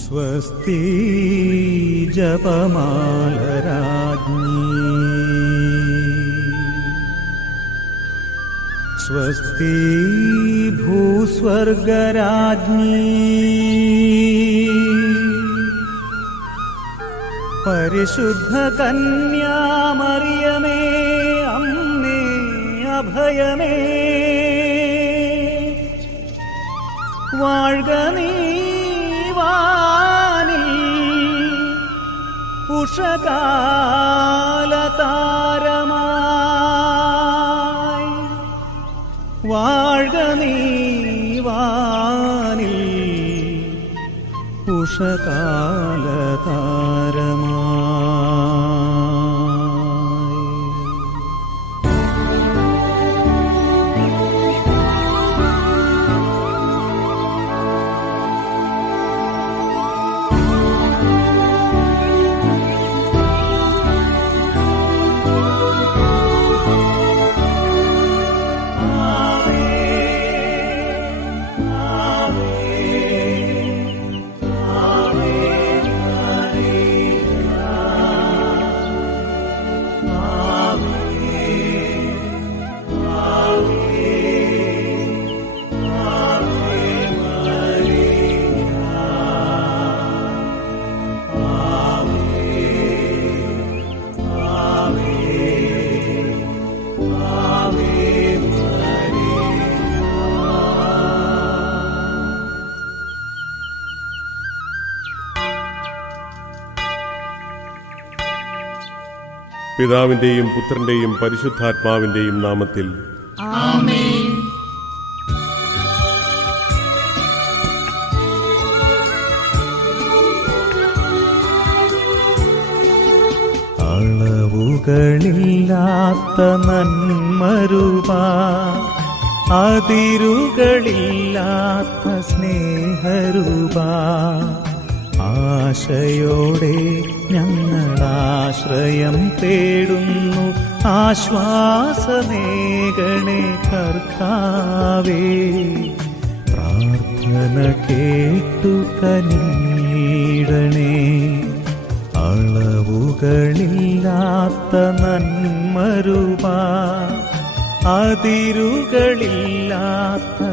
സ്വസ്തി ജപമാലരാജ്ഞി സ്വസ്തി ഭൂസ്വർഗരാജ്ഞി പരിശുദ്ധ കന്യാമറിയമേ അമ്മേ അഭയമേ വാഴ്ക നീ വാനിൽ ഉഷകാലതാരമായി വാഴ്ക നീ വാനിൽ ഉഷകാലതാരമായി. പിതാവിന്റെയും പുത്രന്റെയും പരിശുദ്ധാത്മാവിന്റെയും നാമത്തിൽ ആമേൻ. അളവുകളില്ലാത്ത നന്മരൂപ അതിരുകളില്ലാത്ത സ്നേഹരൂപ ആശയോടെ ഞങ്ങളാശ്രയം തേടുന്നു ആശ്വാസമേകണേ കർത്താവേ പ്രാർത്ഥന കേട്ടു കനിടണേ അളവുകളില്ലാത്ത നന്മരൂപ അതിരുകളില്ലാത്ത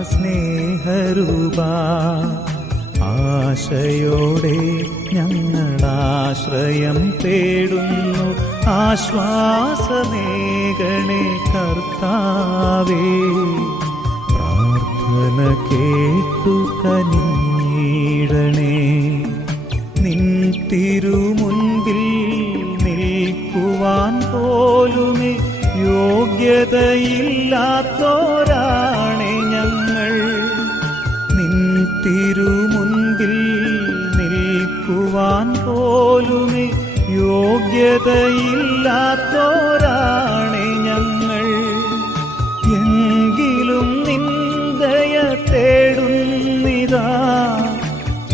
സ്നേഹരൂപ ആശയോടെ ഞങ്ങളാശ്രയം തേടുന്നു ആശ്വാസമേകണേ കർത്താവേ പ്രാർത്ഥന കേട്ടു കനിടണേ നിൻ തിരുമുൻപിൽ നിൽക്കുവാൻ പോലുമേ യോഗ്യതയില്ലാത്തോരാണേ ഞങ്ങൾ നിൻ തിരുമുൻപിൽ നിൽക്കുവാൻ പോലുമേ യോഗ്യതയില്ലാത്തോരാണേ ഞങ്ങൾ എങ്കിലും നിന്ദയ തേടുന്നിതാ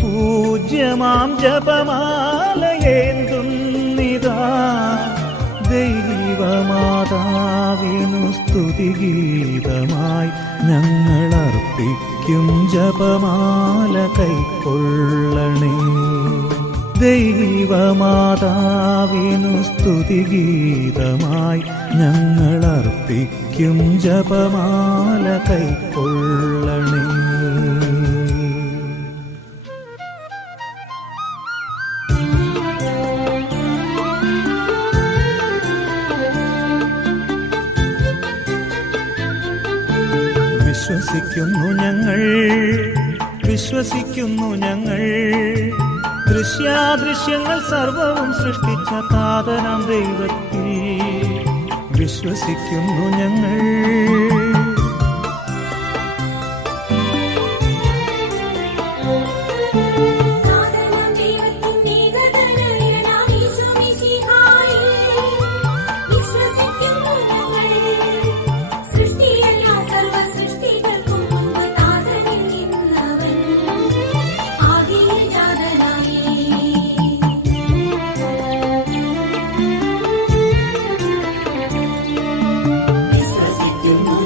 പൂജ്യമാം ജപമാലയേന്തുന്നിതാ ദൈവമാതാവിനു സ്തുതിഗീതമായി ഞങ്ങളർപ്പിക്കും ജപമാല കൈക്കൊള്ളണേ ദൈവമാതാവിനു സ്തുതിഗീതമായി ഞങ്ങളർപ്പിക്കും ജപമാല കൈക്കൊള്ളണേ. വിശ്വസിക്കുന്നു ഞങ്ങൾ ദൃശ്യാദൃശ്യങ്ങൾ സർവവും സൃഷ്ടിച്ച താതനാം ദൈവത്തിൽ വിശ്വസിക്കുന്നു ഞങ്ങൾ വിശ്വസിക്കുന്നു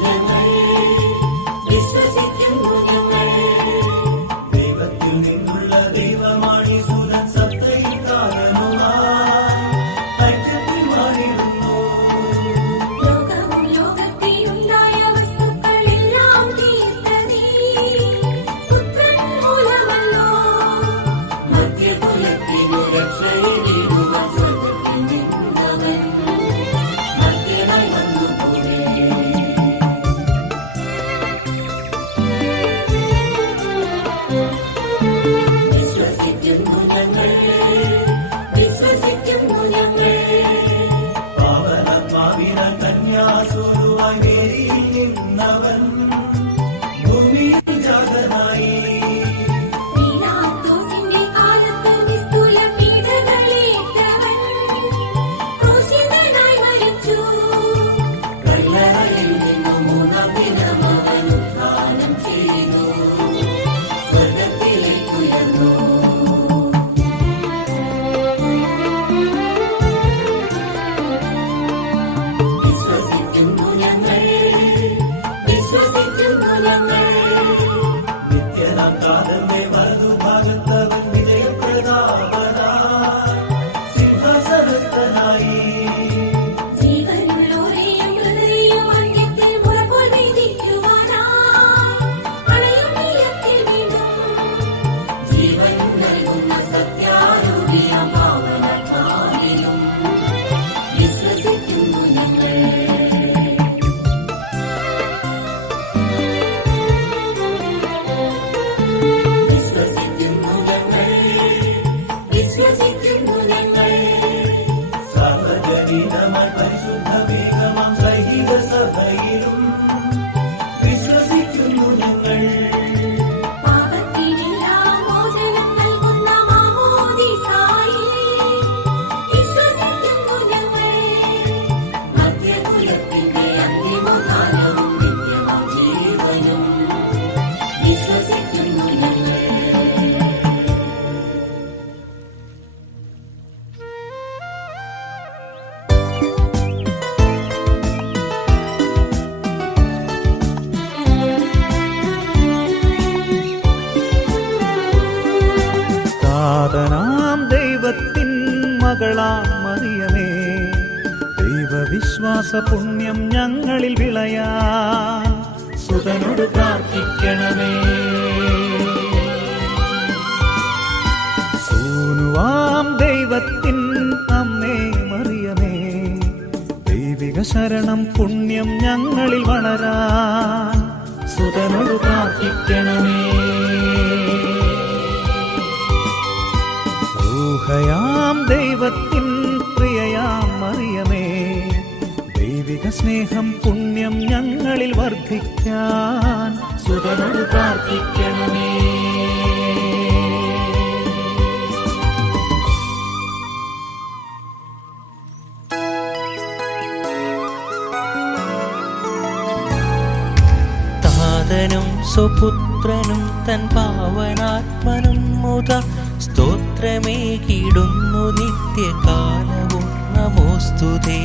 താതനാം ദൈവത്തിൻ മകളാം മറിയമേ, ദൈവവിശ്വാസ പുണ്യം ഞങ്ങളിൽ വിളയാൻ സുതനോട് പ്രാർത്ഥിക്കണമേ. സൂനുവാം ദൈവത്തിൻ അമ്മേ മറിയമേ, ദൈവിക ശരണം പുണ്യം ഞങ്ങളിൽ വളരാൻ സുതനോട് പ്രാർത്ഥിക്കണമേ. ൂഹയാം ദൈവത്തിൻ പ്രിയയാം മറിയമേ, ദൈവിക സ്നേഹം പുണ്യം ഞങ്ങളിൽ വർദ്ധിക്കാൻ സുതനോട് പ്രാർത്ഥിക്കണമേ. താതനും സുപുത്രനും തൻ പാവനാത്മനും മുത സ്തോത്രമേകിടുന്നു നിത്യകാലവും നമോസ്തുതേ.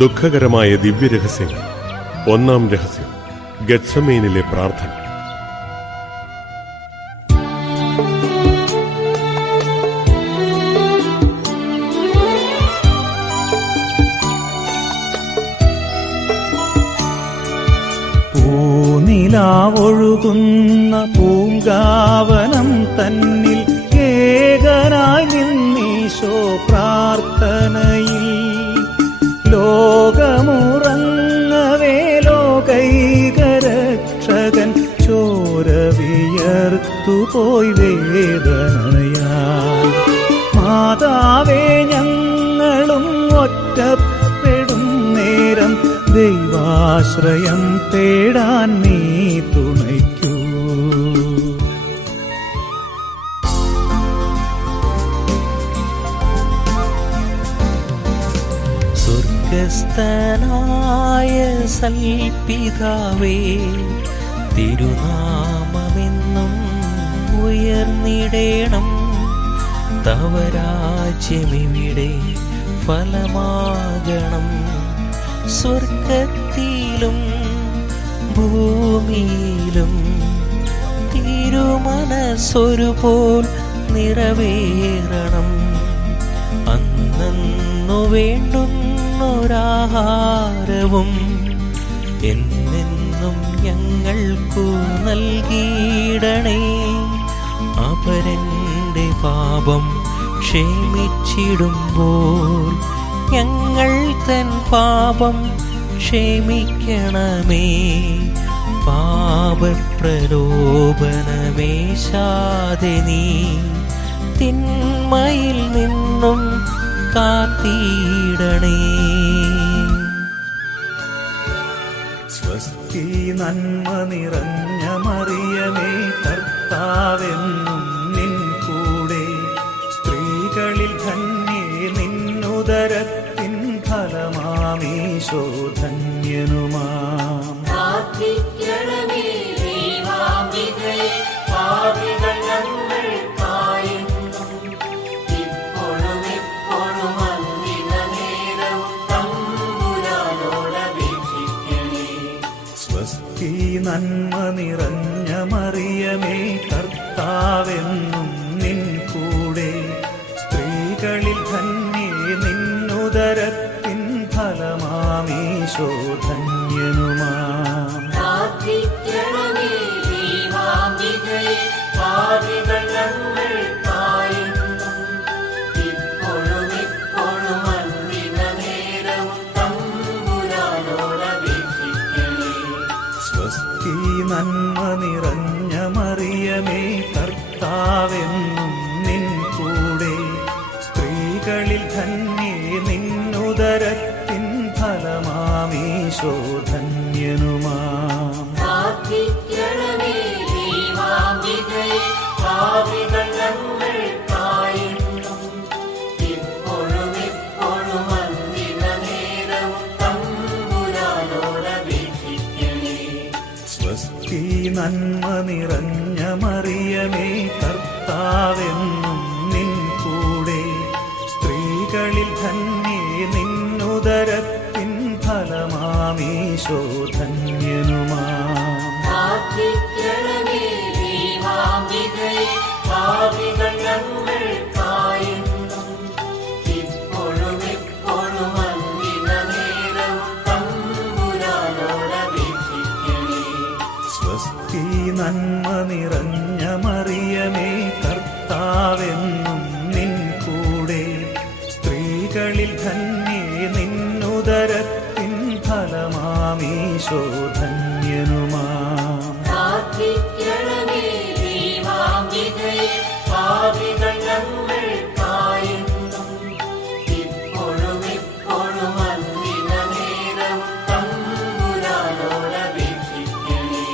ദുഃഖകരമായ ദിവ്യരഹസ്യങ്ങൾ. ഒന്നാം രഹസ്യം, ഗത്സമേനിലെ പ്രാർത്ഥന. പൂനിലാവൊഴുകുന്ന പൂങ്കാവനം തന്നിൽ ഏകനായി നിന്നീശോ പ്രാർത്ഥനയിൽ, ലോകമുറങ്ങവേ ലോകൈകരക്ഷകൻ ചോര വിയർത്തുപോയി വേദനയായി. മാതാവേ, ഞങ്ങളും ഒറ്റപ്പെടും നേരം ദൈവാശ്രയം തേടാൻ നീ തുണയ്ക്കൂ. സ്വർഗസ്ഥനായ സൽപിതാവേ, തിരുനാമമെന്നും ഉയർന്നിടേണം. തവ രാജ്യമിവിടെ ഫലമാകണം. സ്വർഗത്തിലും ഭൂമിയിലും തിരുമനസ്സൊരുപോൽ നിറവേറണം. അന്നു വേണ്ടുന്നൊരാഹാരവും എന്നെന്നും ഞങ്ങൾക്കു നൽകിയിടണേ. അപരന്റെ പാപം ക്ഷമിച്ചിടുമ്പോൾ ഞങ്ങൾ തൻ പാപം ക്ഷമിക്കണമേ. പാപപ്രലോഭനമേശാതെ നീ തിന്മയിൽ നിന്നും കാത്തിടണേ. സ്വസ്തി നന്മ നിറഞ്ഞ മറിയമേ, കർത്താവെന്നും നിൻ കൂടെ, സ്ത്രീകളിൽ ധന്യേ നിന്നുദരത്തിൻ ഫലമാമീശോ ധന്യനുമാം. സ്വസ്തി നന്മ നിറഞ്ഞ മറിയമേ, കർത്താവെന്നും നിൻ കൂടെ, സ്ത്രീകളിൽ ധന്യേ നിന്നുദരത്തിൻ ഫലമാമീശോ ധന്യനുമാം. സ്വസ്തി നന്മ നിറഞ്ഞ മറിയമേ, കർത്താവെന്നും നിൻ കൂടെ, സ്ത്രീകളിൽ ധന്യേ നിന്നുദരത്തിൻ ഫലമാമീശോ ധന്യനുമാം. സ്വസ്തി നന്മ നിറഞ്ഞ മറിയമേ, കർത്താവെന്നും നിൻ കൂടെ, സ്ത്രീകളിൽ ധന്യേ നിന്നുദരത്തിൻ ഫലമാമീശോ ധന്യനുമാം. സ്വസ്തി നന്മ നിറഞ്ഞ മറിയമേ കർത്താവെന്നും നിൻ കൂടെ സ്ത്രീകളിൽ ധന്യേ നിന്നുദരത്തിൻ ഫലമാമീശോ ധന്യനുമാം. പ്രാർത്ഥിക്കണമേ ദൈവാംബികേ, പാപികൾ ഞങ്ങൾക്കായെന്നും ഇപ്പോഴും എപ്പോഴും അന്തിമനേരവും തമ്പുരാനോടപേക്ഷിക്കണേ.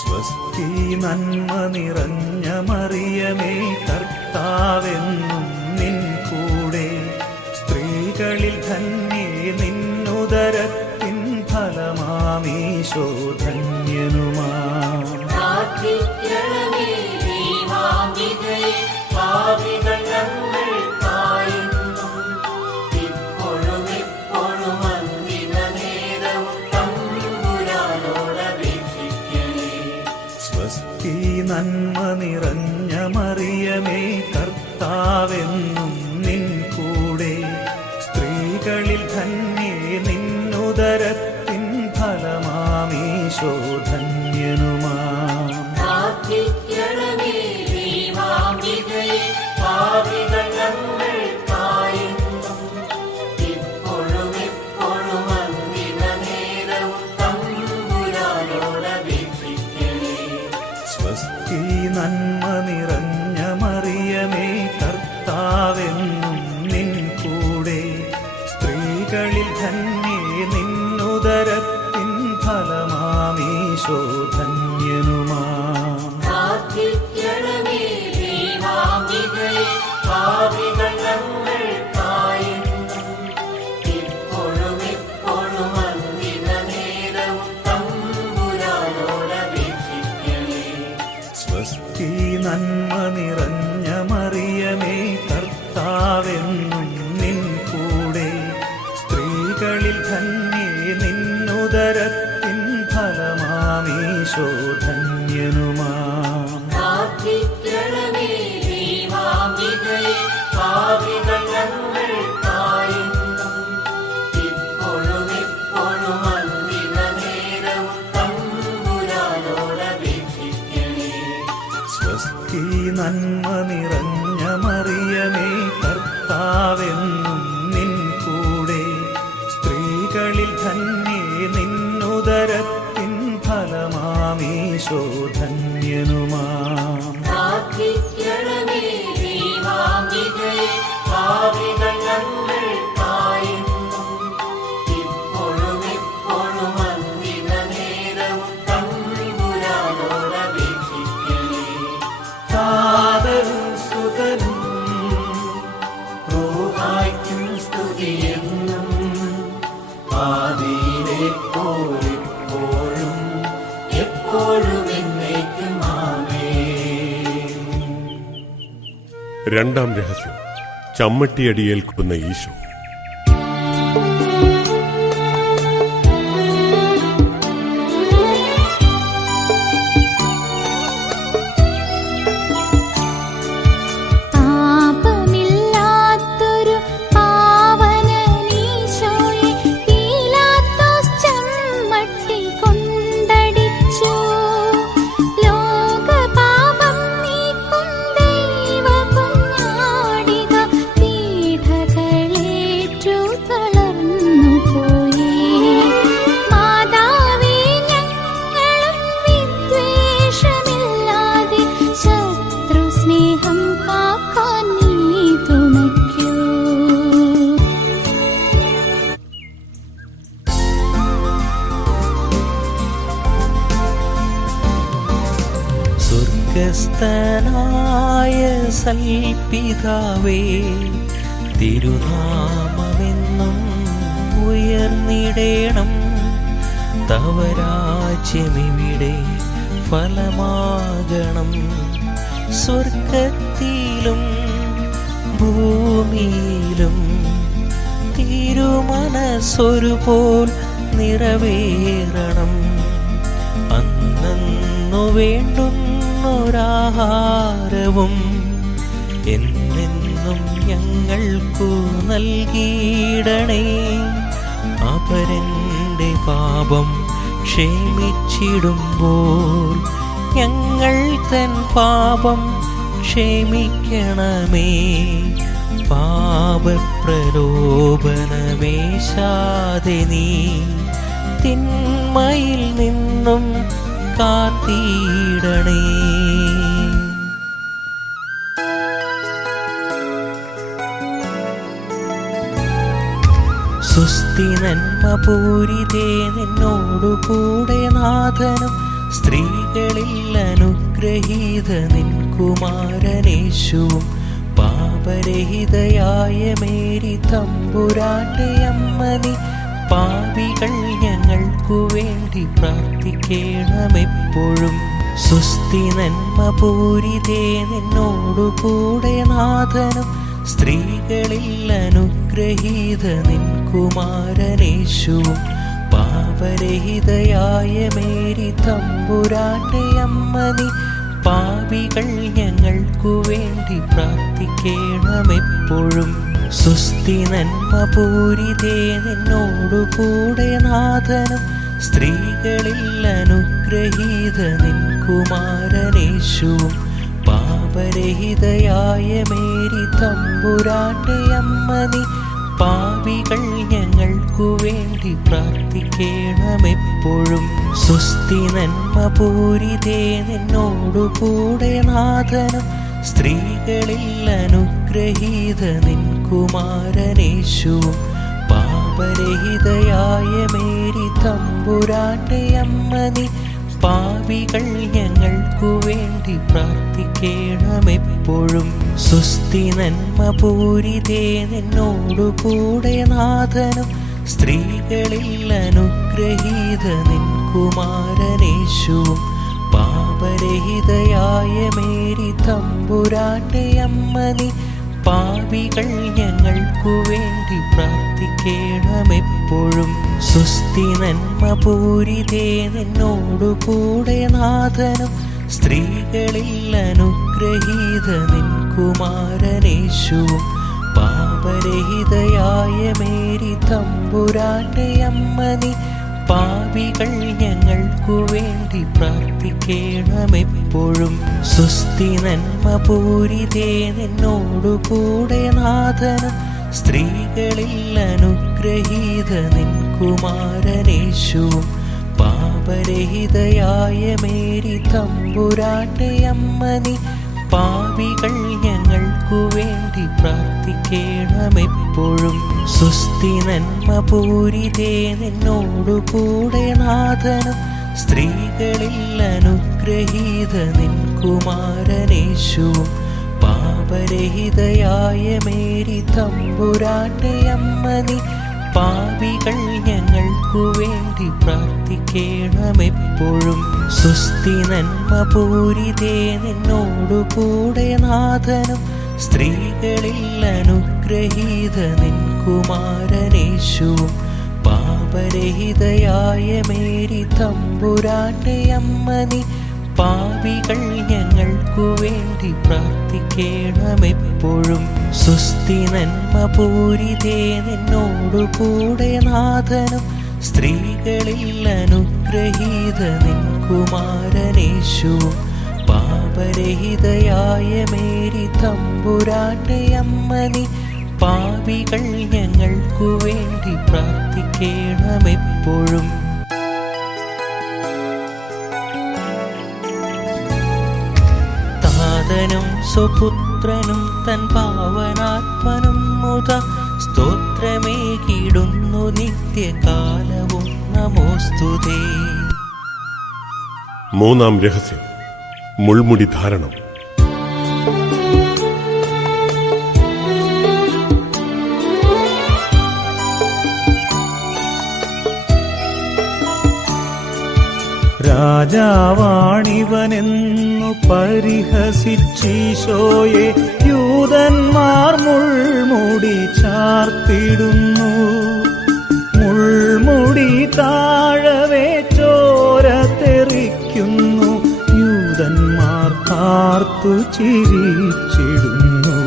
സ്വസ്തി നന്മ നിറഞ്ഞ മറിയമേ കർത്താവെന്നും നിൻ കൂടെ സ്ത്രീകളിൽ ധന്യേ നിന്നുദരത്തിൻ ഫലമാമീശോ ധന്യനുമാം. പ്രാർത്ഥിക്കണമേ ദൈവാംബികേ, പാപികൾ ഞങ്ങൾക്കായെന്നും ഇപ്പോഴും എപ്പോഴും അന്തിമനേരവും തമ്പുരാനോടപേക്ഷിക്കണേ. സ്വസ്തി നന്മ നിറഞ്ഞ മറിയമേ കർത്താവെന്നും നിൻ കൂടെ സ്ത്രീകളിൽ ധന്യേ നിന്നുദരത്തിൻ ഫലമാമീശോ ധന്യനുമാം. പ്രാർത്ഥിക്കണമേ ദൈവാംബികേ, പാപികൾ ഞങ്ങൾക്കായെന്നും ഇപ്പോഴും എപ്പോഴും അന്തിമനേരവും തമ്പുരാനോടപേക്ഷിക്കണേ. സ്വസ്തി നന്മ നിറഞ്ഞ മറിയമേ കർത്താവെന്നും നിൻ കൂടെ സ്ത്രീകളിൽ ധന്യേ നിന്നുദരത്തിൻ ഫലമാമീശോ ധന്യനുമാം. പ്രാർത്ഥിക്കണമേ ദൈവാംബികേ, പാപികൾ ഞങ്ങൾക്കായെന്നും ഇപ്പോഴും എപ്പോഴും അന്തിമനേരവും തമ്പുരാനോടപേക്ഷിക്കണേ. സ്വസ്തി നന്മ നിറഞ്ഞ മറിയമേ കർത്താവെന്നും നിൻ കൂടെ സ്ത്രീകളിൽ ധന്യേ നിന്നുദരത്തിൻ ഫലമാമീശോ ധന്യനുമാം. പ്രാർത്ഥിക്കണമേ ദൈവാംബികേ, പാപികൾ ഞങ്ങൾക്കായെന്നും ഇപ്പോഴും എപ്പോഴും അന്തിമനേരവും തമ്പുരാനോടപേക്ഷിക്കണേ. സ്വസ്തി നന്മ നിറഞ്ഞ മറിയമേ കർത്താവെന്നും നിൻ കൂടെ സ്ത്രീകളിൽ ധന്യേ നിന്നുദരത്തിൻ ഫലമാമീശോ ധന്യനുമാം. പ്രാർത്ഥിക്കണമേ ദൈവാംബികേ, പാപികൾ ഞങ്ങൾക്കായെന്നും ഇപ്പോഴും എപ്പോഴും അന്തിമനേരവും തമ്പുരാനോടപേക്ഷിക്കണേ. താതനും സുതനും റൂഹായ്ക്കും സ്തുതിയെന്നും ആദിയിലെ പോലെപ്പോഴും എപ്പോഴും എന്നേക്കും ആമേൻ. രണ്ടാം രഹസ്യം. ചമ്മട്ടിയടിയേൽക്കുന്ന ഈശോ. പാപമില്ലാത്തൊരു പാവനനീശോയെ പീലാത്തോസ് ചമ്മട്ടി കൊണ്ടടിച്ചു. ലോകപാപം നീക്കും ദൈവകുഞ്ഞാടിക പീഡകളേറ്റു തളർന്നുപോയി. മാതാവേ, ഞങ്ങളും വിദ്വേഷമില്ലാതെ ശത്രുസ്നേഹം കാക്കാൻ നീ തുണയ്ക്കൂ. സ്വർഗസ്ഥനായ സൽപിതാവേ, തിരുനാമമെന്നും ഉയർന്നിടേണം. തവ രാജ്യമിവിടെ ഫലമാകണം. സ്വർഗത്തിലും ഭൂമിയിലും തിരുമനസ്സൊരുപോൽ നിറവേറണം. അന്നു വേണ്ടുന്നൊരാഹാരവും എന്നെന്നും ഞങ്ങൾക്കു നൽകിയിടണേ. അപരന്റെ പാപം ക്ഷമിച്ചിടുമ്പോൾ പാപം ക്ഷമിക്കണമേ. പാപപ്രലോഭനമേശാതെ നീ തിന്മയിൽ നിന്നും കാത്തിടണേ. സുസ്ഥി നന്മ പൂരിതേ നിന്നോടുകൂടെ നാഥനും സ്ത്രീകളിൽ അനുഗ്രഹീത നിൻ കുമാരനേശുവും പാപരഹിതയായ മേരി തമ്പുരാന്റെ അമ്മ നീ പാപികൾ ഞങ്ങൾക്കു വേണ്ടി പ്രാർത്ഥിക്കണമെപ്പോഴും. സുസ്ഥി നന്മ പൂരിതേ നിന്നോടുകൂടെ നാഥനും സ്ത്രീകളിൽ അനുഗ്രഹീത നിൻ കുമാരനേശുവും പാപരഹിതയായ മേരി തമ്പുരാന്റെ അമ്മ നീ പാപികൾ ഞങ്ങൾക്കു വേണ്ടി പ്രാർത്ഥിക്കണമെപ്പോഴും. സുസ്ഥി നന്മ പൂരിതേ നിന്നോടുകൂടെ നാഥനും സ്ത്രീകളിൽ അനുഗ്രഹീത നിൻ കുമാരനേശുവും പാപരഹിതയായ മേരി തമ്പുരാന്റെ അമ്മ നീ പാപികൾ ഞങ്ങൾക്കു വേണ്ടി പ്രാർത്ഥിക്കണമെപ്പോഴും. സുസ്ഥി നന്മ പൂരിതേ നിന്നോടുകൂടെ നാഥനും സ്ത്രീകളിൽ അനുഗ്രഹീത നിൻ കുമാരനേശുവും പാപരഹിതയായ മേരി തമ്പുരാന്റെ അമ്മ നീ പാപികൾ ഞങ്ങൾക്കു വേണ്ടി പ്രാർത്ഥിക്കണമെപ്പോഴും. സുസ്ഥി നന്മ പൂരിതേ നിന്നോടുകൂടെ നാഥനും സ്ത്രീകളിൽ അനുഗ്രഹീത നിൻ കുമാരനേശുവും പാപരഹിതയായ മേരി തമ്പുരാന്റെ അമ്മ നീ പാപികൾ ഞങ്ങൾക്കു വേണ്ടി പ്രാർത്ഥിക്കണമെപ്പോഴും. സുസ്ഥി നന്മ പൂരിതേ നിന്നോടുകൂടെ നാഥനും സ്ത്രീകളിൽ അനുഗ്രഹീത നിൻ കുമാരനേശുവും പാപരഹിതയായ മേരി തമ്പുരാന്റെ അമ്മ നീ പാപികൾ ഞങ്ങൾക്കു വേണ്ടി പ്രാർത്ഥിക്കണമെപ്പോഴും. സുസ്ഥി നന്മ പൂരിതേ നിന്നോടുകൂടെ നാഥനും സ്ത്രീകളിൽ അനുഗ്രഹീത നിൻ കുമാരനേശുവും പാപരഹിതയായ മേരി തമ്പുരാന്റെ അമ്മ നീ പാപികൾ ഞങ്ങൾക്കു വേണ്ടി പ്രാർത്ഥിക്കണമെപ്പോഴും. സുസ്ഥി നന്മ പൂരിതേ നിന്നോടുകൂടെ നാഥനും സ്ത്രീകളിൽ അനുഗ്രഹീത നിൻ കുമാരനേശുവും പാപരഹിതയായ മേരി തമ്പുരാന്റെ അമ്മ നീ പാപികൾ ഞങ്ങൾക്കു വേണ്ടി പ്രാർത്ഥിക്കണമെപ്പോഴും. സുസ്ഥി നന്മ പൂരിതേ നിന്നോടുകൂടെ നാഥനും സ്ത്രീകളിൽ അനുഗ്രഹീത നിൻ കുമാരനേശുവും പാപരഹിതയായ മേരി തമ്പുരാന്റെ അമ്മ നീ പാപികൾ ഞങ്ങൾക്കു വേണ്ടി പ്രാർത്ഥിക്കണമെപ്പോഴും. സുസ്ഥി നന്മ പൂരിതേ നിന്നോടുകൂടെ നാഥനും സ്ത്രീകളിൽ അനുഗ്രഹീത നിൻ കുമാരനേശുവും പാപരഹിതയായ മേരി തമ്പുരാന്റെ അമ്മ നീ പാപികൾ ഞങ്ങൾക്കു വേണ്ടി പ്രാർത്ഥിക്കണമെപ്പോഴും. താതനും സ്വപുത്രനും തൻ പാവനാത്മനും മുത സ്തോത്രമേകിടുന്നു നിത്യകാലവും നമോസ്തുതേ. മൂന്നാം രഹസ്യം, മുൾമുടി ധാരണം. രാജാവാണിവനെന്നു പരിഹസിച്ചീശോയെ യൂതന്മാർ മുൾമുടി ചാർത്തിടുന്നു. മുൾമുടി താഴവേ ചോര തെറിക്കുന്നു. യൂതന്മാർ പാർത്തു ചിരിച്ചിടുന്നു.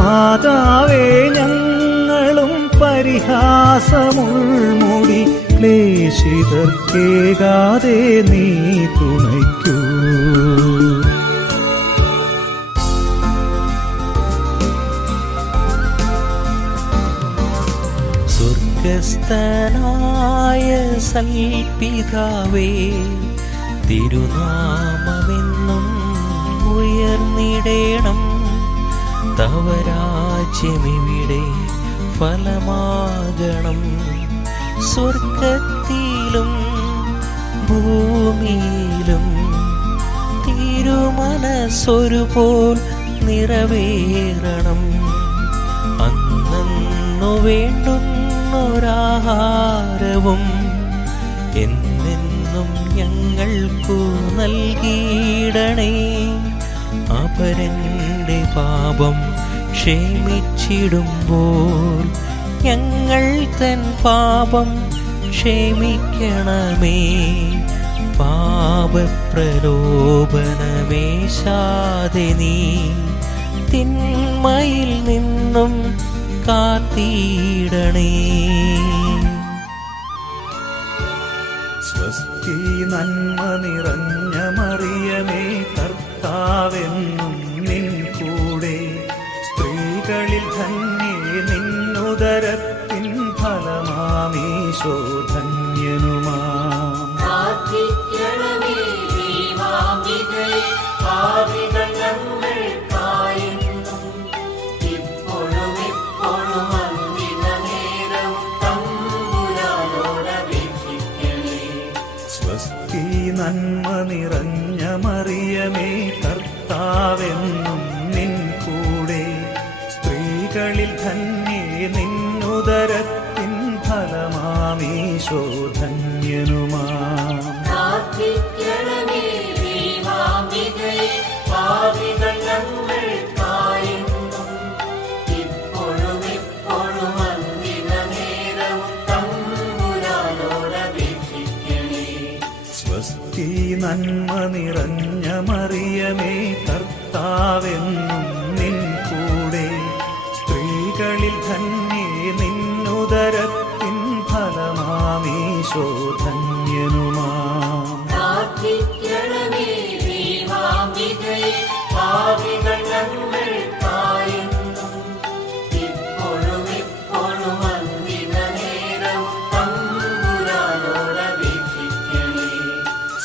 മാതാവേ ഞങ്ങളും പരിഹാസമുൾമുടി ക്ലേശിതർക്കേകാതെ നീ തുണയ്ക്കൂ. സൽപിതാവേ, തിരുനാമമെന്നും ഉയർന്നിടേണം. തവ രാജ്യമിവിടെ ഫലമാകണം. സ്വർഗത്തിലും ഭൂമിയിലും തിരുമനസ്സൊരുപോൽ നിറവേറണം. അന്നു വേണ്ടുന്നൊരാഹാരവും എന്നെന്നും ഞങ്ങൾക്കു നൽകിയിടണേ. അപരന്റെ പാപം ക്ഷമിച്ചിടുമ്പോൾ ഞങ്ങൾ തൻ പാപം ക്ഷമിക്കണമേ. പാപപ്രലോഭനമേശാതെ നീ തിന്മയിൽ നിന്നും കാത്തിടണേ. സ്വസ്തി നന്മ നിറഞ്ഞ മറിയമേ, കർത്താവെന്നും നിൻ കൂടെ. സ്ത്രീകളിൽ ധന്യേ നിന്നുദരത്തിൻ ഫലമാമീശോ ധന്യനുമാം. പ്രാർത്ഥിക്കണമേ ദൈവാംബികേ, പാപികൾ ഞങ്ങൾക്കായെന്നും ഇപ്പോഴും എപ്പോഴും അന്തിമനേരവും തമ്പുരാനോടപേക്ഷിക്കണേ. സ്വസ്തി നന്മ നിറഞ്ഞ മറിയമേ, കർത്താവെന്നും നിൻ കൂടെ. സ്ത്രീകളിൽ ധന്യേ നിന്നുദരത്തിൻ ഫലമാമീശോ ധന്യനുമാം. പ്രാർത്ഥിക്കണമേ ദൈവാംബികേ, പാപികൾ ഞങ്ങൾക്കായെന്നും ഇപ്പോഴും എപ്പോഴും അന്തിമനേരവും തമ്പുരാനോടപേക്ഷിക്കണേ. സ്വസ്തി നന്മ നിറഞ്ഞ മറിയമേ, കർത്താവെന്നും നിൻ കൂടെ. സ്ത്രീകളിൽ ധന്യേ നിന്നുദരത്തിൻ ഫലമാമീശോ ധന്യനുമാം. പ്രാർത്ഥിക്കണമേ ദൈവാംബികേ, പാപികൾ ഞങ്ങൾക്കായെന്നും ഇപ്പോഴും എപ്പോഴും അന്തിമനേരവും തമ്പുരാനോടപേക്ഷിക്കണേ.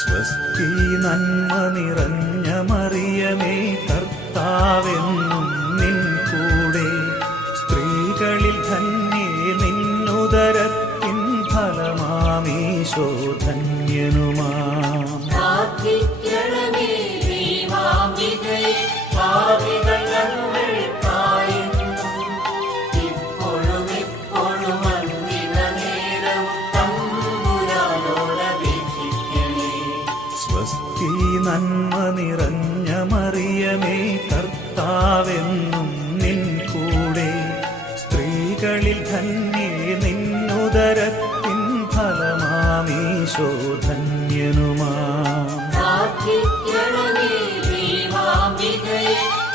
സ്വസ്തി നന്മ നിറഞ്ഞ മറിയമേ, കർത്താവെന്നും നിൻ കൂടെ. സ്ത്രീകളിൽ ധന്യേ നിന്നുദരത്തിൻ ഫലമാമീശോ ധന്യനുമാം. പ്രാർത്ഥിക്കണമേ ദൈവാംബികേ, പാപികൾ ഞങ്ങൾക്കായെന്നും ഇപ്പോഴും എപ്പോഴും അന്തിമനേരവും തമ്പുരാനോടപേക്ഷിക്കണേ. സ്വസ്തി നന്മ നിറഞ്ഞ മറിയമേ, കർത്താവെന്നും നിൻ കൂടെ. സ്ത്രീകളിൽ ധന്യേ നിന്നുദരത്തിൻ ഫലമാമീശോ ധന്യനുമാം. പ്രാർത്ഥിക്കണമേ ദൈവാംബികേ,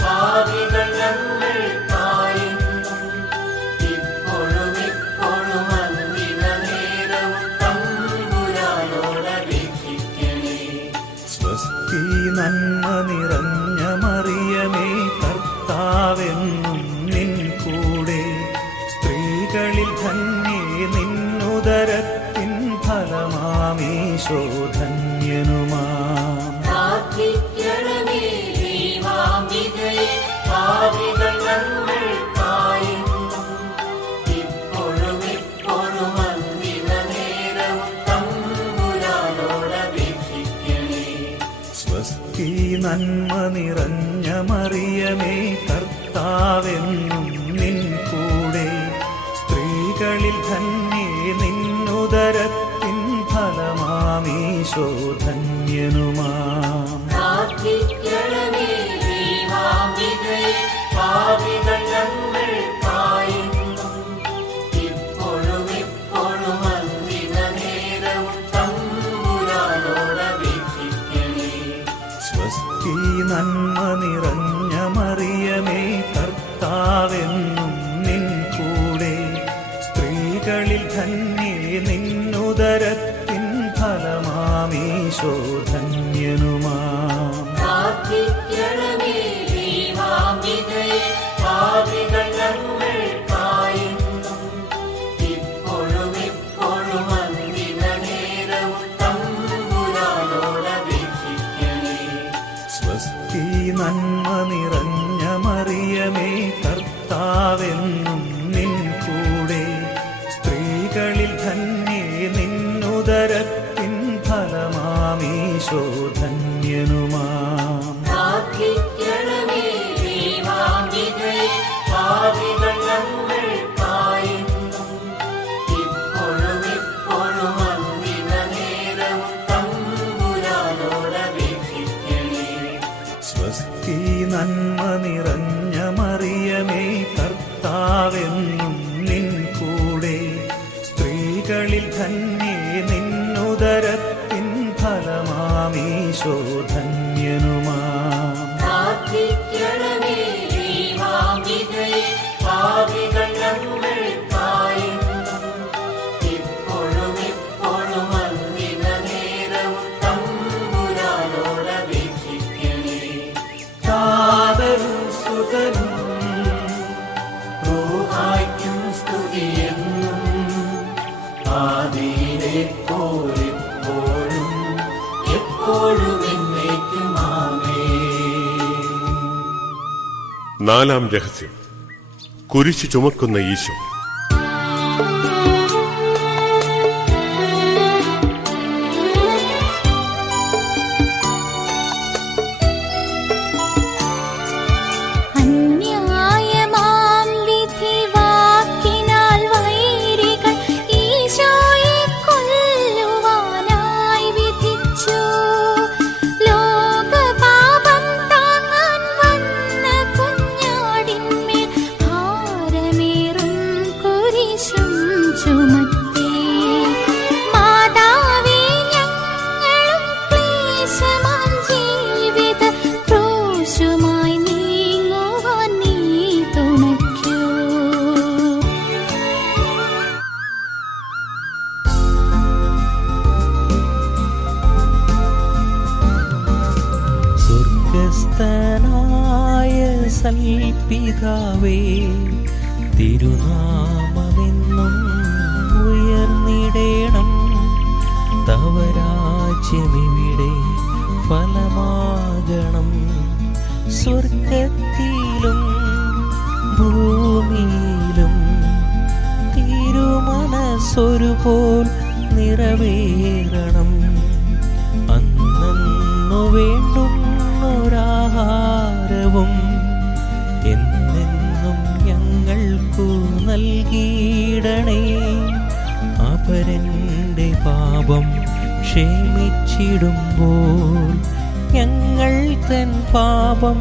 പാപികൾ ഞങ്ങൾക്കായെന്നും ഇപ്പോഴും എപ്പോഴും അന്തിമനേരവും തമ്പുരാനോടപേക്ഷിക്കണേ. സ്വസ്തി നന്മ നിറഞ്ഞ മറിയമേ, കർത്താവെന്നും നിൻ കൂടെ. സ്ത്രീകളിൽ ധന്യേ നിന്നുദരത്തിൻ ഫലമാമീശോ ധന്യനുമാം. പ്രാർത്ഥിക്കണമേ ദൈവാംബികേ, പാപികൾ ഞങ്ങൾക്കായെന്നും ഇപ്പോഴും എപ്പോഴും അന്തിമനേരവും തമ്പുരാനോടപേക്ഷിക്കണേ. സ്വസ്തി നന്മ നിറഞ്ഞ മറിയമേ, കർത്താവെന്നും നിൻ കൂടെ. സ്ത്രീകളിൽ ധന്യേ നിന്നുദരത്തിൻ ഫലമാമീശോ ധന്യനുമാം. പ്രാർത്ഥിക്കണമേ ദൈവാംബികേ, പാപികൾ ഞങ്ങൾക്കായെന്നും ഇപ്പോഴും എപ്പോഴും അന്തിമനേരവും തമ്പുരാനോടപേക്ഷിക്കണേ. സ്വസ്തി നന്മ നിറഞ്ഞ മറിയമേ, കർത്താവെന്നും നിൻ കൂടെ. സ്ത്രീകളിൽ ധന്യേ നിന്നുദരത്തിൻ ഫലമാമീശോ ധന്യനുമാം. പ്രാർത്ഥിക്കണമേ ദൈവാംബികേ, പാപികൾ ഞങ്ങൾക്കായെന്നും ഇപ്പോഴും എപ്പോഴും അന്തിമനേരവും സ്വസ്തി നന്മ നിറഞ്ഞ മറിയമേ കർത്താവെന്നും നിൻ കൂടെ സ്ത്രീകളിൽ ധന്യേ നിന്നുദരത്തിൻ ഫലമാമീശോ ധന്യനുമാം. പ്രാർത്ഥിക്കണമേ ദൈവാംബികേ, പാപികൾ ഞങ്ങൾക്കായെന്നും ഇപ്പോഴും എപ്പോഴും അന്തിമനേരവും തമ്പുരാനോടപേക്ഷിക്കണേ. സ്വസ്തി നന്മ നിറഞ്ഞ മറിയമേ കർത്താവെന്നും നിൻ കൂടെ സ്ത്രീകളിൽ ധന്യേ നിന്നുദരത്തിൻ ഫലമാമീശോ ധന്യനുമാം. പ്രാർത്ഥിക്കണമേ ദൈവാംബികേ, പാപികൾ ഞങ്ങൾക്കായെന്നും ഇപ്പോഴും എപ്പോഴും അന്തിമനേരവും തമ്പുരാനോടപേക്ഷിക്കണേ. താതനും സുതനും റൂഹായ്ക്കും സ്തുതിയെന്നും ആദിയിലെ പോലെപ്പോഴും എപ്പോഴും എന്നേക്കും ആമേൻ. നാലാം രഹസ്യം. കുരിശ് ചുമക്കുന്ന ഈശോ. അന്യായമാം വിധി വാക്കിനാൽ വൈരികൾ ഈശോയെ കൊല്ലുവാനായി വിധിച്ചു. ലോകപാപം താങ്ങാൻ വന്ന കുഞ്ഞാടിന്മേൽ ഭാരമേറും കുരിശും ചുമത്തി. മാതാവേ, ഞങ്ങളും ക്ലേശമാം ജീവിത ക്രൂശുമായി നീങ്ങുവാൻ നീ തുണയ്ക്കൂ. സ്വർഗസ്ഥനായ സൽപിതാവേ, തിരുനാമമെന്നും ഉയർന്നിടേണം. തവ രാജ്യമിവിടെ ഫലമാകണം. സ്വർഗത്തിലും ഭൂമിയിലും തിരുമനസ്സൊരുപോൽ നിറവേറണം. അന്നു വേണ്ടുന്നൊരാഹാരവും എന്നെന്നും ഞങ്ങൾക്കു നൽകിയിടണേ. അപരന്റെ പാപം ക്ഷമിച്ചിടുമ്പോൾ ഞങ്ങൾ തൻ പാപം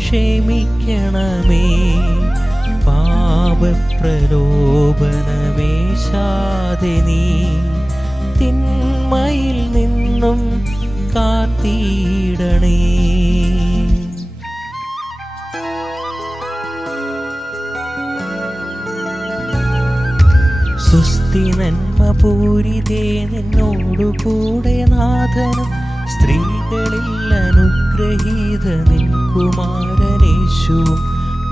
ക്ഷമിക്കണമേ. പാപപ്രലോഭനമേശാതെ നീ തിന്മയിൽ നിന്നും കാത്തിടണേ. സുസ്ഥി നന്മ പൂരിതേ, നിന്നോടുകൂടെ നാഥനും സ്ത്രീകളിൽ അനുഗ്രഹീത നിൻ കുമാരനേശുവും.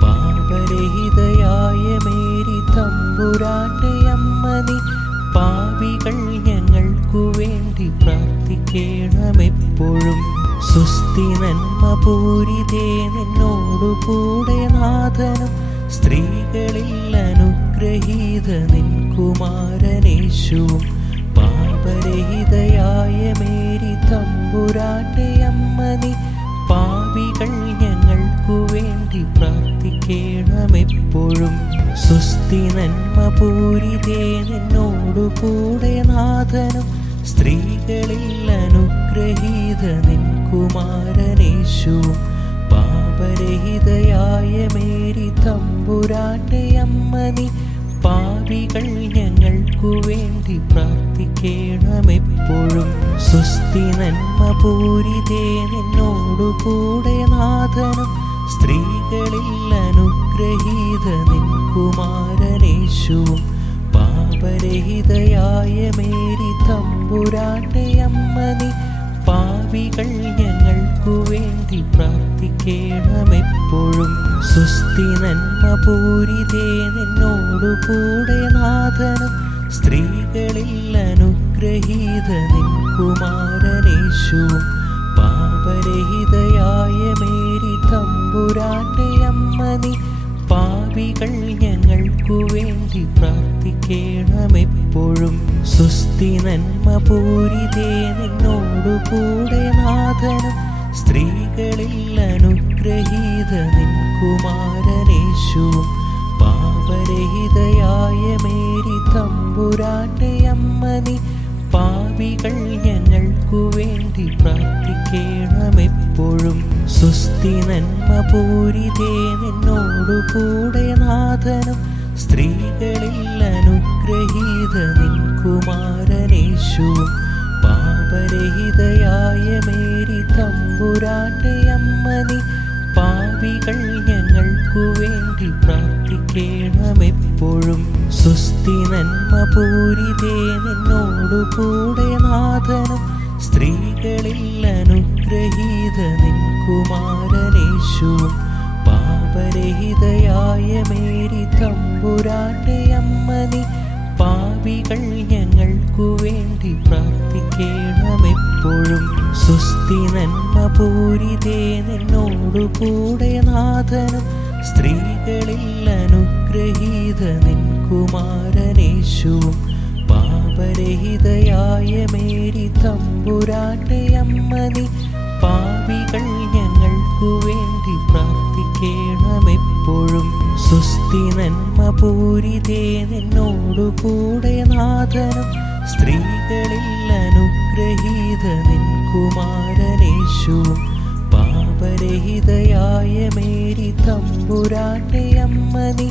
പാപരഹിതയായ മേരി തമ്പുരാന്റെ അമ്മ നീ, പാപികൾ ഞങ്ങൾക്കു വേണ്ടി പ്രാർത്ഥിക്കണമെപ്പോഴും. സുസ്ഥി നന്മ പൂരിതേ, നിന്നോടുകൂടെ നാഥനും സ്ത്രീകളിൽ അനുഗ്രഹീത നിൻ കുമാരനേശുവും. പാപരഹിതയായ മേരി തമ്പുരാന്റെ അമ്മ നീ, പാപികൾ ഞങ്ങൾക്കു വേണ്ടി പ്രാർത്ഥിക്കണമെപ്പോഴും. സുസ്ഥി നന്മ പൂരിതേ, നിന്നോടുകൂടെ നാഥനും സ്ത്രീകളിൽ അനുഗ്രഹീത നിൻ കുമാരനേശുവും. പാപരഹിതയായ മേരി തമ്പുരാന്റെ അമ്മ നീ, പാപികൾ ഞങ്ങൾക്കു വേണ്ടി പ്രാർത്ഥിക്കണമെപ്പോഴും. സുസ്ഥി നന്മ പൂരിതേ, നിന്നോടുകൂടെ നാഥനും സ്ത്രീകളിൽ അനുഗ്രഹീത നിൻ കുമാരനേശുവും. പാപരഹിതയായ മേരി തമ്പുരാന്റെ അമ്മ നീ, പാപികൾ ഞങ്ങൾക്കു വേണ്ടി പ്രാർത്ഥിക്കണമെപ്പോഴും. സുസ്ഥി നന്മ പൂരിതേ, നിന്നോടുകൂടെ നാഥനും സ്ത്രീകളിൽ അനുഗ്രഹീത നിൻ കുമാരനേശുവും. പാപരഹിതയായ തമ്പുരാന്റെ അമ്മ നീ പാപികൾ ഞങ്ങൾക്കു വേണ്ടി പ്രാർത്ഥിക്കണമെപ്പോഴും. സുസ്ഥി നന്മ പൂരിതേ നിന്നോടു കൂടെ നാഥനും സ്ത്രീകളിൽ അനുഗ്രഹീത നിൻ കുമാരനേശുവും. പാപരഹിതയായ മേരി തമ്പുരാന്റെ അമ്മ നീ പാപികൾ ഞങ്ങൾക്കു വേണ്ടി പ്രാർത്ഥിക്കണമെപ്പോഴും. സുസ്ഥി നന്മ പൂരിതേ നിന്നോടു കൂടെ നാഥനും സ്ത്രീകളിൽ അനുഗ്രഹീത നിൻ കുമാരനേശുവും. പാപരഹിതയായ മേരി തമ്പുരാന്റെ അമ്മ നീ പാപികൾ ഞങ്ങൾക്കു വേണ്ടി പ്രാർത്ഥിക്കണമെപ്പോഴും. സുസ്ഥി നന്മ പൂരിതേ നിന്നോടു കൂടെ നാഥനും സ്ത്രീകളിൽ അനുഗ്രഹീത നിൻ കുമാരനേശുവും. പാപരഹിതയായ മേരി തമ്പുരാന്റെ അമ്മ നീ പാപികൾ ഞങ്ങൾക്കു വേണ്ടി പ്രാർത്ഥിക്കണമെപ്പോഴും. സുസ്ഥി നന്മ പൂരിതേ നിന്നോടു കൂടെ നാഥനും സ്ത്രീകളിൽ അനുഗ്രഹീത നിൻ കുമാരനേശുവും. പാപരഹിതയായ മേരി തമ്പുരാന്റെ അമ്മ നീ പാപികൾ ഞങ്ങൾക്കു വേണ്ടി പ്രാർത്ഥിക്കണമെപ്പോഴും. സുസ്ഥി നന്മ പൂരിതേ നിന്നോടു കൂടെ നാഥനും സ്ത്രീകളിൽ അനുഗ്രഹീത നിൻ കുമാരനേശുവും. പാപരഹിതയായ മേരി തമ്പുരാന്റെ അമ്മ നീ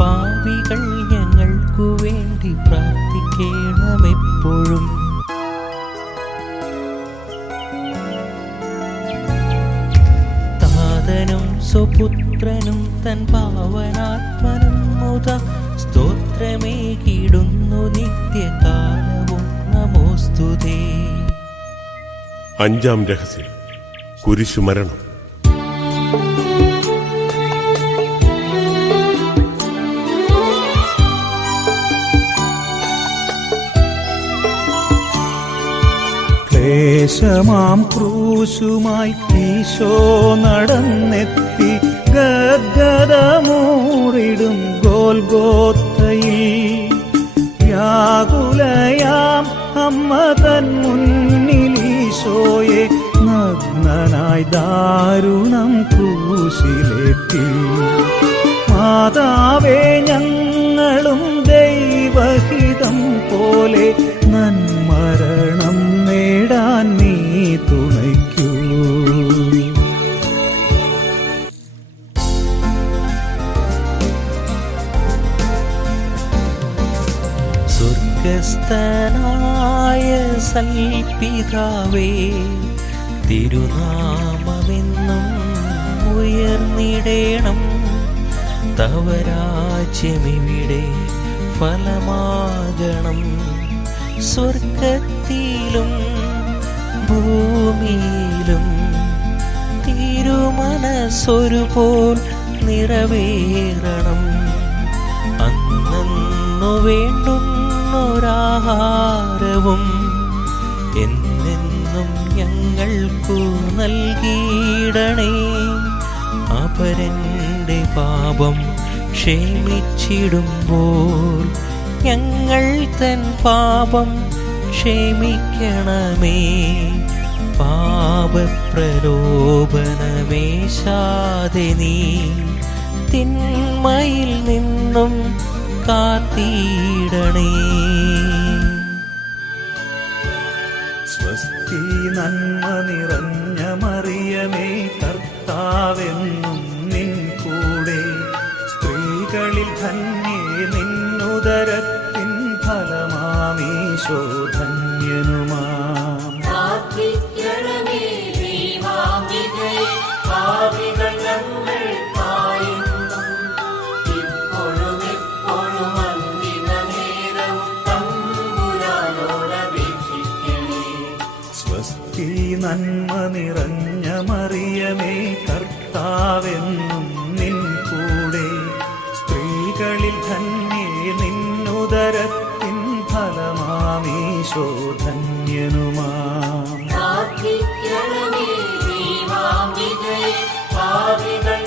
പാപികൾ ഞങ്ങൾക്കു വേണ്ടി പ്രാർത്ഥിക്കണമെപ്പോഴും. താതനും സ്വപുത്രനും തൻ പാവനാത്മനും മുത സ്തോത്രമേകിടുന്നു നിത്യകാലവും നമോസ്തുതേ. അഞ്ചാം രഹസ്യം കുരിശുമരണം. ക്ലേശമാം ക്രൂശുമായി ഈശോ നടന്നെത്തി ഗദ്ഗദമൂറിടും ഗോൽഗോത്തയിൽ. വ്യാകുലയാം അമ്മ തൻ മുന്നിൽ ഈശോയെ നഗ്നനായി ദാരുണം ക്രൂശിലേറ്റി. മാതാവേ ഞങ്ങളും ദൈവഹിതം പോലെ നന്മരണം നേടാൻ നീ തുണയ്ക്കൂ. സ്വർഗസ്ഥനായ സൽപിതാവേ തിരുനാമമെന്നും ഉയർന്നിടേണം. തവ രാജ്യമിവിടെ ഫലമാകണം. സ്വർഗത്തിലും ഭൂമിയിലും തിരുമനസ്സൊരുപോൽ നിറവേറണം. അന്നു വേണ്ടുന്നൊരാഹാരവും എന്നെന്നും ഞങ്ങൾക്കു നൽകിയിടണേ. അപരന്റെ പാപം ക്ഷമിച്ചിടുമ്പോൾ ഞങ്ങൾ തൻ പാപം ക്ഷമിക്കണമേ. പാപപ്രലോഭനമേശാതെ നീ തിന്മയിൽ നിന്നും കാത്തിടണേ. സ്വസ്തി നന്മ നിറഞ്ഞ മറിയമേ കർത്താവെന്നും നിൻ കൂടെ. സ്ത്രീകളിൽ ധന്യേ നിന്നുദരത്തിൻ ഫലമാമീശോ ധന്യനുമാം. പ്രാർത്ഥിക്കണമേ ദൈവാംബികേ, പാപികൾ ഞങ്ങൾക്കായെന്നും ഇപ്പോഴും എപ്പോഴും അന്തിമനേരം തമ്പുരാനോടപേക്ഷിക്കണേ. സ്വസ്തി നന്മ നിറഞ്ഞ മറിയമേ കർത്താവെന്നും നിൻ കൂടെ. സ്ത്രീകളിൽ ധന്യേ നിന്നുദരത്തിൻ ഫലമാമീശോ ധന്യനുമാം. പ്രാർത്ഥിക്കണമേ ദൈവാംബികേ, പാപികൾ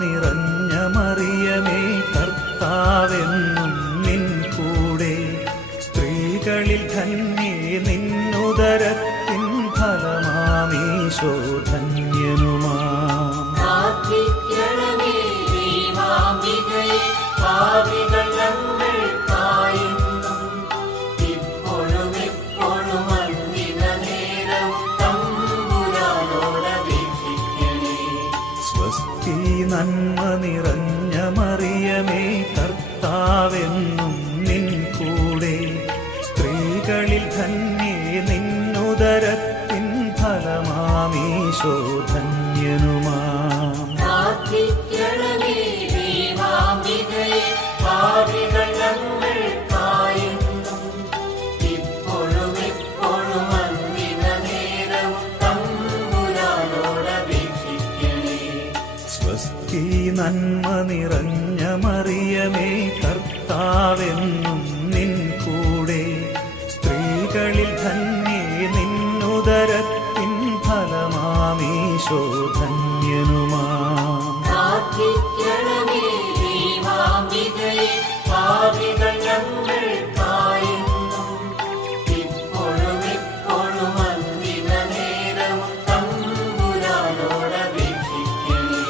നിറഞ്ഞ മറിയമേ കർത്താവെന്നും നിൻ കൂടെ സ്ത്രീകളിൽ ധന്യേ നിന്നുദരത്തിൻ ഫലമാമീശോ ധന്യനുമാം. പ്രാർത്ഥിക്കണമേ ദൈവാംബികയെ, പാപികൾ ഞങ്ങൾക്കായെന്നും ഇപ്പോഴും എപ്പോഴും അന്തിമ നേരവും തമ്പുരാനോടപേക്ഷിക്കണേ. സ്വസ്തി നന്മ നിറഞ്ഞ മറിയമേ കർത്താവെന്നും നിൻ കൂടെ സ്ത്രീകളിൽ ധന്യേ നിന്നുദരത്തിൻ ഫലമാമീശോ ധന്യനുമാം. പ്രാർത്ഥിക്കണമേ ദൈവാംബികയെ, പാപികൾ ഞങ്ങൾക്കായെന്നും ഇപ്പോഴും എപ്പോഴും അന്തിമ നേരവും തമ്പുരാനോടപേക്ഷിക്കണേ. സ്വസ്തി നന്മ നിറഞ്ഞ മറിയമേ കർത്താവെന്നും നിൻ കൂടെ സ്ത്രീകളിൽ ധന്യേ നിന്നുദരത്തിൻ ഫലമാമീശോ ധന്യനുമാം. പ്രാർത്ഥിക്കണമേ ദൈവാംബികയെ, പാപികൾ ഞങ്ങൾക്കായെന്നും ഇപ്പോഴും എപ്പോഴും അന്തിമ നേരവും തമ്പുരാനോടപേക്ഷിക്കണേ.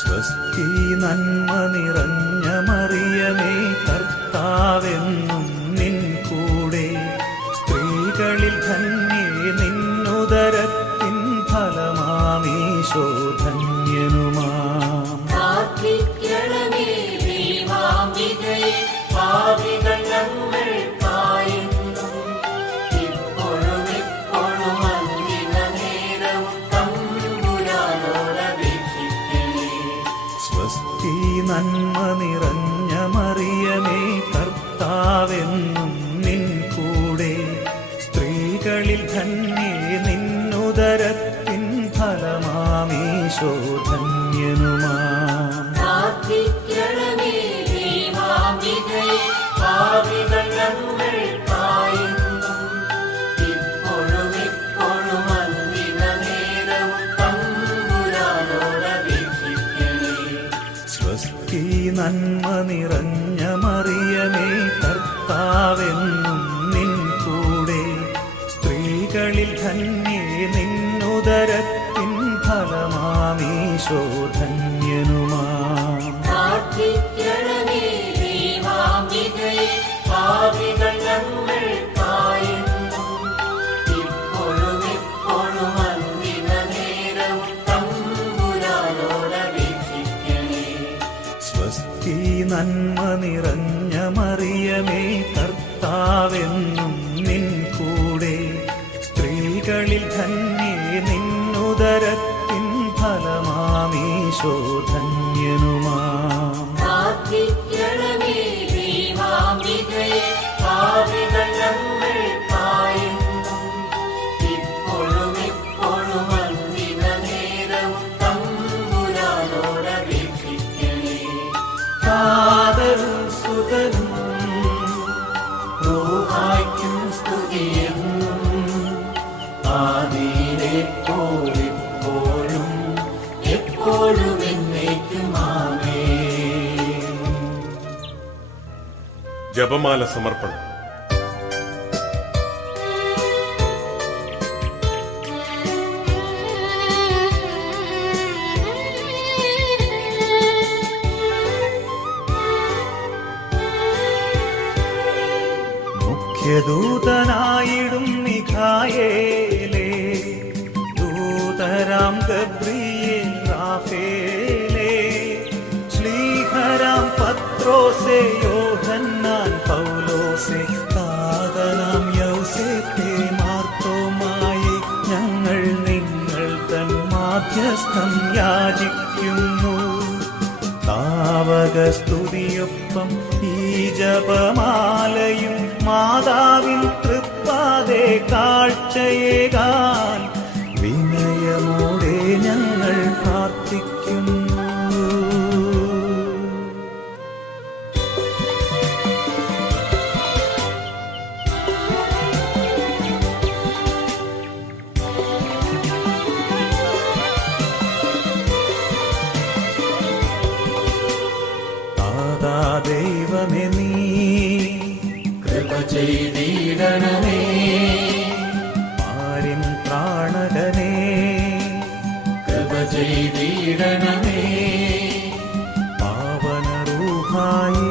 സ്വസ്തി നന്മ നിറഞ്ഞ മറിയമേ കർത്താവെന്നും നിൻ കൂടെ സ്ത്രീകളിൽ ധന്യേ നിന്നുദരത്തിൻ ഫലമാമീശോ ധന്യനുമാം. പ്രാർത്ഥിക്കണമേ ദൈവാംബികയെ, പാപികൾ ഞങ്ങൾക്കായെന്നും ഇപ്പോഴും എപ്പോഴും അന്തിമ നേരവും തമ്പുരാനോടപേക്ഷിക്കണേ. സ്വസ്തി നന്മ നിറഞ്ഞ മറിയമേ കർത്താവെന്നും നിൻ കൂടെ സ്ത്രീകളിൽ ധന്യേ നിന്നുദരത്തിൻ ഫലമാമീശോ ധന്യനുമാം. പ്രാർത്ഥിക്കണമേ ദൈവാംബികയെ, പാപികൾ ഞങ്ങൾക്കായെന്നും ഇപ്പോഴും എപ്പോഴും അന്തിമ നേരവും തമ്പുരാനോടപേക്ഷിക്കണേ. സ്വസ്തി നന്മ നിറഞ്ഞ മറിയമേ കർത്താവെന്നും നിൻ കൂടെ സ്ത്രീകളിൽ ധന്യേ നിന്നുദരത്തിൻ ഫലമാമീശോ ധന്യനുമാം. പ്രാർത്ഥിക്കണമേ ദൈവാംബികയെ, പാപികൾ ഞങ്ങൾക്കായെന്നും ഇപ്പോഴും എപ്പോഴും അന്തിമ നേരവും തമ്പുരാനോടപേക്ഷിക്കണേ. സ്വസ്തി നന്മ നിറഞ്ഞ മറിയമേ കർത്താവെന്നും നിൻ കൂടെ സ്ത്രീകളിൽ ധന്യേ നിന്നുദരത്തിൻ ഫലമാമീശോ ധന്യനുമാം. പ്രാർത്ഥിക്കണമേ ദൈവാംബികയെ, പാപികൾ ഞങ്ങൾക്കായെന്നും ഇപ്പോഴും എപ്പോഴും അന്തിമ നേരവും തമ്പുരാനോടപേക്ഷിക്കണേ. ഫാദറും സുതനും റൂഹായ്ക്കും സ്തുതിയെന്നും ആദിയിലെ പോലെപ്പോഴും എപ്പോഴും എന്നേക്കും ആമേൻ. ജപമാല സമർപ്പണം. മുഖ്യദൂതനായിടും മിഖായേലേ, ദൂതരാം ഗബ്രിയേൽ റാഫേലേ, ശ്ലീഹരാം പത്രോസേ യോഹന്നാൻ പൗലോസേ, താതനാം യൗസേപ്പേ മാർത്തോമായേ, ഞങ്ങൾ നിങ്ങൾ തൻ മാധ്യസ്ഥം യാചിക്കുന്നു. താവകസ്തുതിയൊപ്പം ഈ ജപമാലയും മാതാവിൻ തൃപ്പാതെ കാഴ്ചയേകാൻ വിനയമോടെ ഞങ്ങൾ പ്രാർത്ഥിക്കുന്നു. ദൈവമേ നീ കൃപ ചെയ്തിടണമേ ആരിൻ പ്രാണകനേ കൃപ ചെയ്തിടണമേ പാവന റൂഹായേ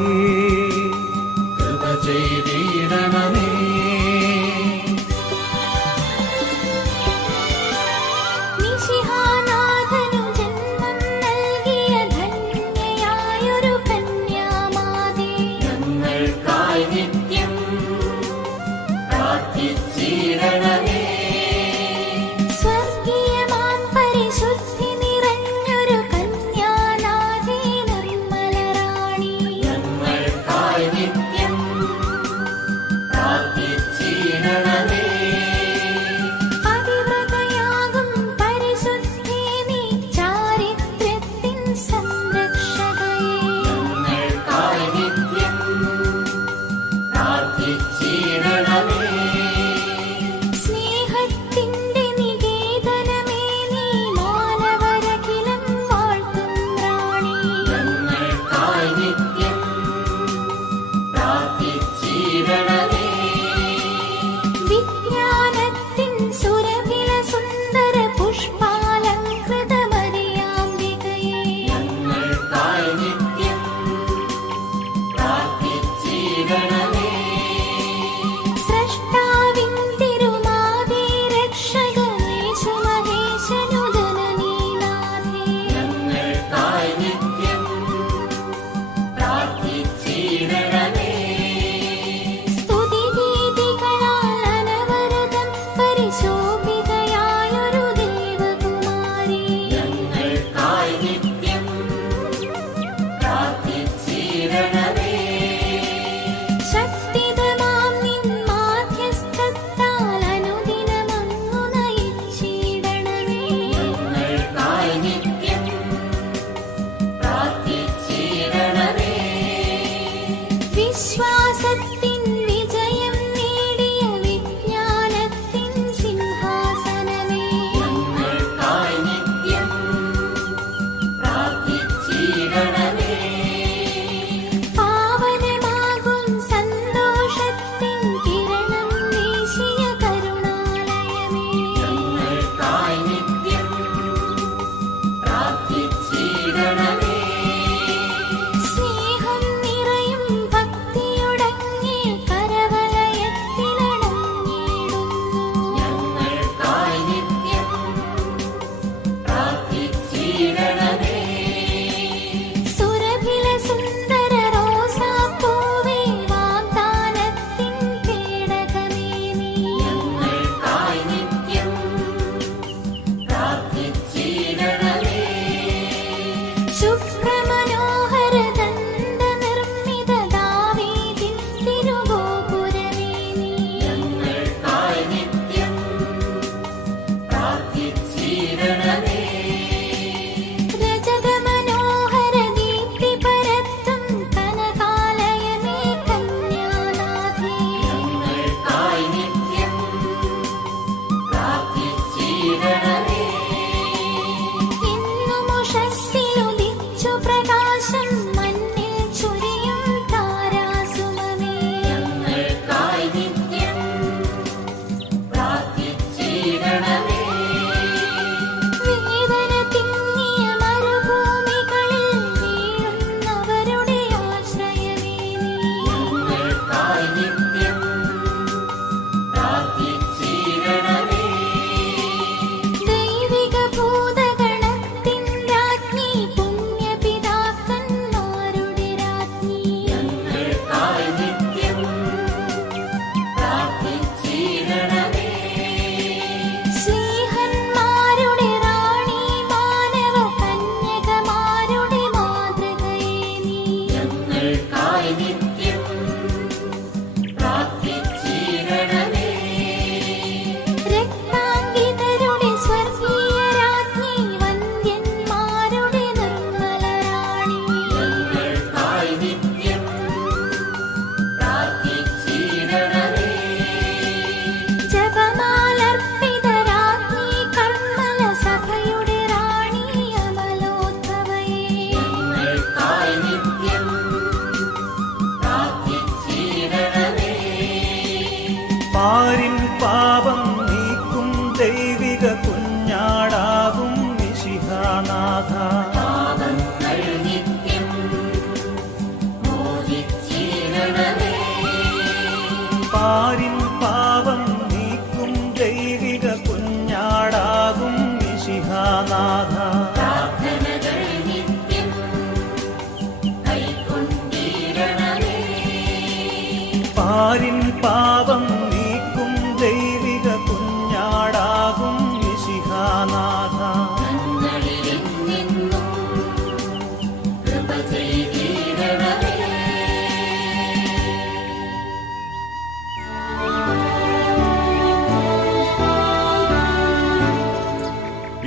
കൃപ ചെയ്തിടണമേ നിശിഹാനാഥനു ജന്മം നൽകിയ ധന്യയായൊരു കന്യാമാതേ ഞങ്ങൾക്കായി നിത്യം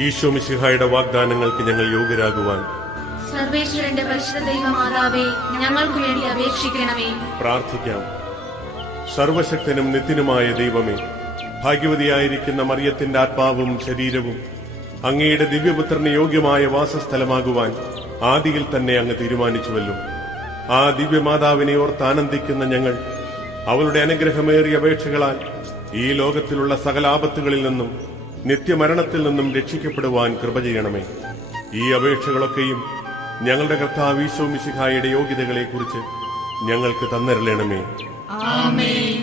ഈശോ മിശിഹായുടെ വാഗ്ദാനങ്ങൾക്ക് ഞങ്ങൾ യോഗ്യരാകുവാൻ സർവേശ്വരന്റെ പരിശുദ്ധ ദൈവമാതാവേ, ഞങ്ങൾക്ക് വേണ്ടി അപേക്ഷിക്കണമേ. പ്രാർത്ഥിക്കാം. സർവശക്തനും നിത്യനുമായ ദൈവമേ, ഭാഗ്യവതിയായിരിക്കുന്ന മറിയത്തിന്റെ ആത്മാവും ശരീരവും അങ്ങയുടെ ദിവ്യപുത്രന് യോഗ്യമായ വാസസ്ഥലമാകുവാൻ ആദിയിൽ തന്നെ അങ്ങ് തീരുമാനിച്ചുവല്ലോ. ആ ദിവ്യമാതാവിനെ ഓർത്ത് ആനന്ദിക്കുന്ന ഞങ്ങൾ അവളുടെ അനുഗ്രഹമേറിയ അപേക്ഷകളാൽ ഈ ലോകത്തിലുള്ള സകല ആപത്തുകളിൽ നിന്നും നിത്യമരണത്തിൽ നിന്നും രക്ഷിക്കപ്പെടുവാൻ കൃപ ചെയ്യണമേ. ഈ അപേക്ഷകളൊക്കെയും ഞങ്ങളുടെ കർത്താവ് ഈശോ മിശിഹായുടെ യോഗ്യതകളെക്കുറിച്ച് ഞങ്ങൾക്ക് തന്നരുളണമേ. ആമേൻ.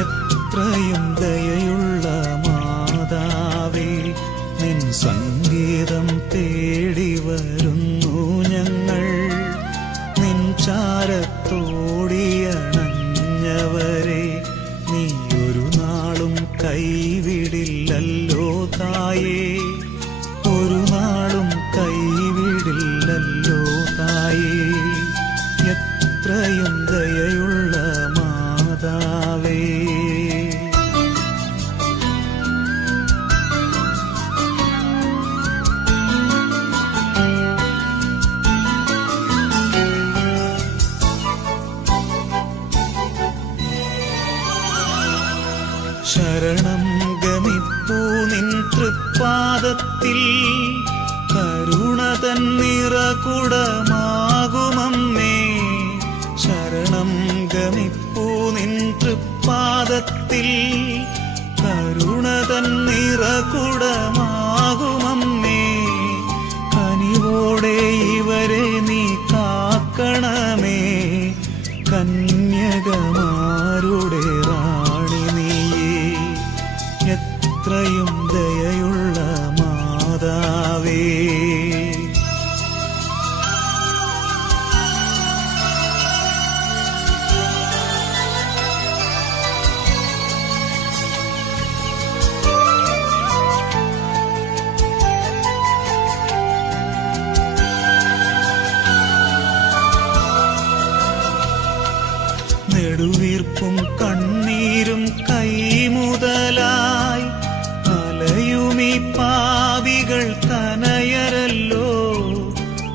എത്രയും ദയയുള്ള മാതാവേ, നിൻ സംഗീതം തേടി വരുന്നു ഞങ്ങൾ. നിൻ ചാരത്തോടിയണഞ്ഞവരെ നീ ഒരു നാളും കൈവിടില്ലല്ലോ തായേ, ഒരു നാളും കൈവിടില്ലല്ലോ തായേ. എത്രയും ദയയുള്ള മാതാവേ. ശരണം ഗമിപ്പൂ നിൻ തൃപ്പാദത്തിൽ, കരുണ തൻ നിറകുടമാകുമമ്മേ. ശരണം ഗമിപ്പൂ നിൻ തൃപ്പാദത്തിൽ, കരുണ തൻ നിറകുടമാകുമമ്മേ. കനിവോടെ ഇവരെ നീ കാക്കണമേ, കന്യകമാരുടെ റാണി നീയേ. എത്രയും ദയയുള്ള മാതാവേ. നെടുവീർപ്പും കണ്ണീരും കൈമുതലായി അലയുമീ പാപികൾ തനയരല്ലോ.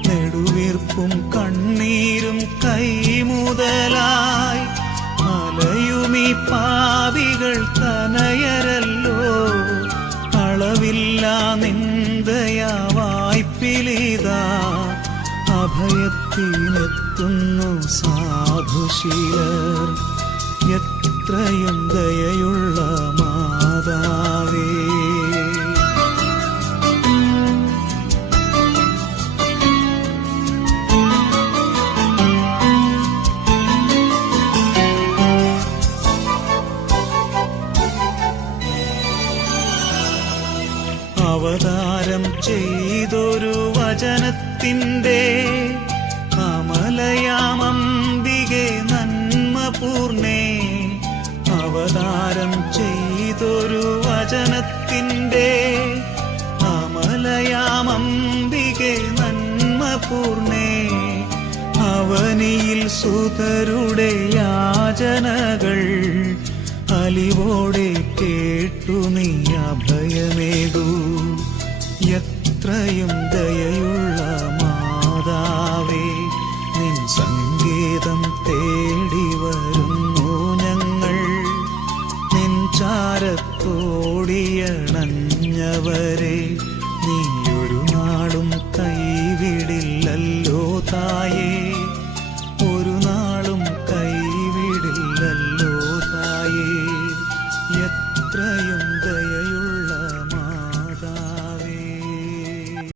നെടുവീർപ്പും കണ്ണീരും കൈമുതലായി അലയുമീ പാപികൾ തനയരല്ലോ. അളവില്ല നിന്ദയാ വായ്പിലിതാ, അഭയത്തിനെത്തുന്നു സാധുശീലർ. എത്രയും ദയയുള്ള മാതാവേ. അവതാരം ചെയ്തൊരു വചനത്തിൻ്റെ അമലയാമംബികെ നന്മപൂർണേ. അവതാരം ചെയ്തൊരു വചനത്തിൻ്റെ അമലയാമംബികെ നന്മപൂർണേ. അവനിയിൽ സുതരുടെ യാചനകൾ അലിവോടെ കേട്ടു നീ അഭയമേകൂ എത്രയും ദയ